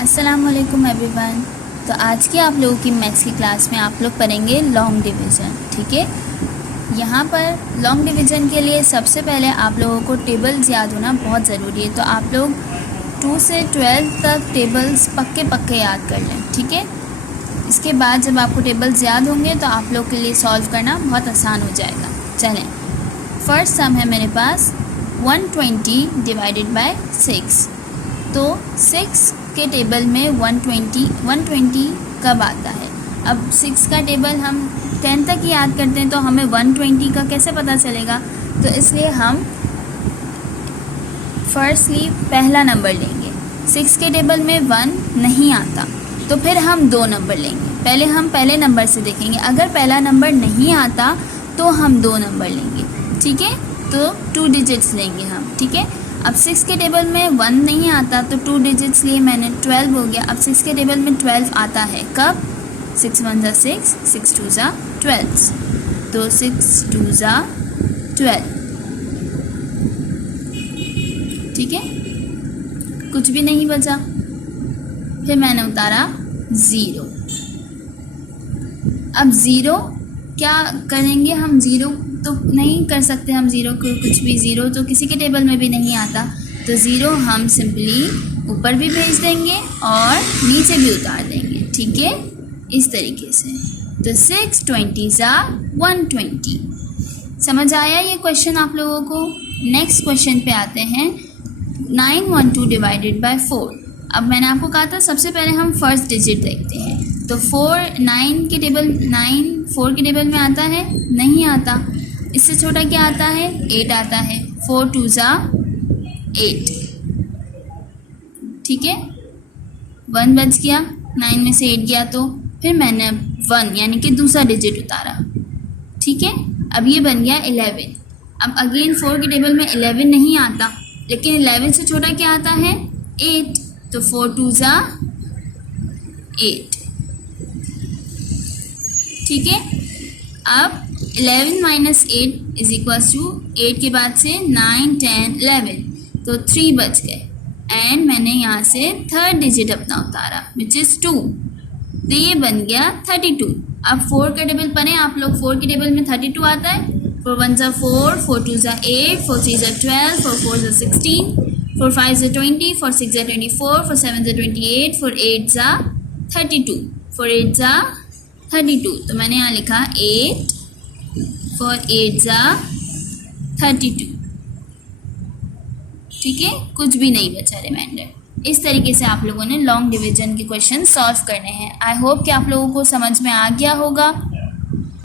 अस्सलाम वालेकुम एवरीवन। तो आज की आप लोगों की मैथ्स की क्लास में आप लोग पढ़ेंगे लॉन्ग डिवीज़न। ठीक है, यहाँ पर लॉन्ग डिवीज़न के लिए सबसे पहले आप लोगों को टेबल्स याद होना बहुत ज़रूरी है। तो आप लोग 2 से 12 तक टेबल्स पक्के याद कर लें। ठीक है, इसके बाद जब आपको टेबल्स याद होंगे तो आप लोग के लिए सॉल्व करना बहुत आसान हो जाएगा। चलें, फर्स्ट सम है मेरे पास 120 डिवाइडेड बाय 6। तो 6 के टेबल में 120 कब आता है? अब 6 का टेबल हम 10 तक ही याद करते हैं, तो हमें 120 का कैसे पता चलेगा? तो इसलिए हम फर्स्टली पहला नंबर लेंगे। 6 के टेबल में 1 नहीं आता, तो फिर हम 2 नंबर लेंगे। पहले हम पहले नंबर से देखेंगे, अगर पहला नंबर नहीं आता तो हम 2 नंबर लेंगे। ठीक है, तो 2 डिजिट्स लेंगे हम। ठीक है, अब 6 के टेबल में 1 नहीं आता तो 2 डिजिट्स लिए मैंने, 12 हो गया। अब 6 के टेबल में 12 आता है कब? 6 1 ज़ा 6, 6 2 ज़ा 12। तो 6 2 ज़ा 12। ठीक है, कुछ भी नहीं बचा। फिर मैंने उतारा 0। अब 0 क्या करेंगे हम? 0 तो नहीं कर सकते हम, 0 को कुछ भी, 0 तो किसी के टेबल में भी नहीं आता। तो 0 हम सिंपली ऊपर भी भेज देंगे और नीचे भी उतार देंगे। ठीक है, इस तरीके से। तो 6 20 ज़ा 120। समझ आया ये क्वेश्चन आप लोगों को? नेक्स्ट क्वेश्चन पे आते हैं 912 डिवाइडेड बाय 4। अब मैंने आपको कहा था सबसे पहले हम फर्स्ट डिजिट देखते हैं। तो 9 के टेबल 9 4 के टेबल में आता है? नहीं आता। इससे छोटा क्या आता है? 8 आता है। 4 2 ज़ा 8। ठीक है, 1 बच गया, 9 में से 8 गया, तो फिर मैंने 1 यानी कि दूसरा डिजिट उतारा। ठीक है, अब ये बन गया 11। अब अगेन 4 के टेबल में 11 नहीं आता, लेकिन 11 से छोटा क्या आता है? 8। तो 4 2 ज़ा 8। ठीक है, अब 11 माइनस 8 इज इक्वल्स टू 8 के बाद से 9 10 11, तो 3 बच गए। एंड मैंने यहाँ से थर्ड डिजिट अपना उतारा विच इज़ 2, तो ये बन गया 32। अब 4 का टेबल पढ़ें आप लोग। 4 के टेबल में 32 आता है। 4 1 ज़ा 4, 4 2 ज़ा 8, 4 3 ज़ा 12, 4 4 ज़ा 16, 4 5 ज़ा 20, 4 6 ज़ा 24, 4 7 ज़ा 28, 4 8 ज़ा 32, 4 8 ज़ा 32। तो मैंने यहाँ लिखा 8, 4 8 ज़ा 32। ठीक है, कुछ भी नहीं बचा रिमाइंडर। इस तरीके से आप लोगों ने लॉन्ग डिवीजन के क्वेश्चन सॉल्व करने हैं। आई होप कि आप लोगों को समझ में आ गया होगा।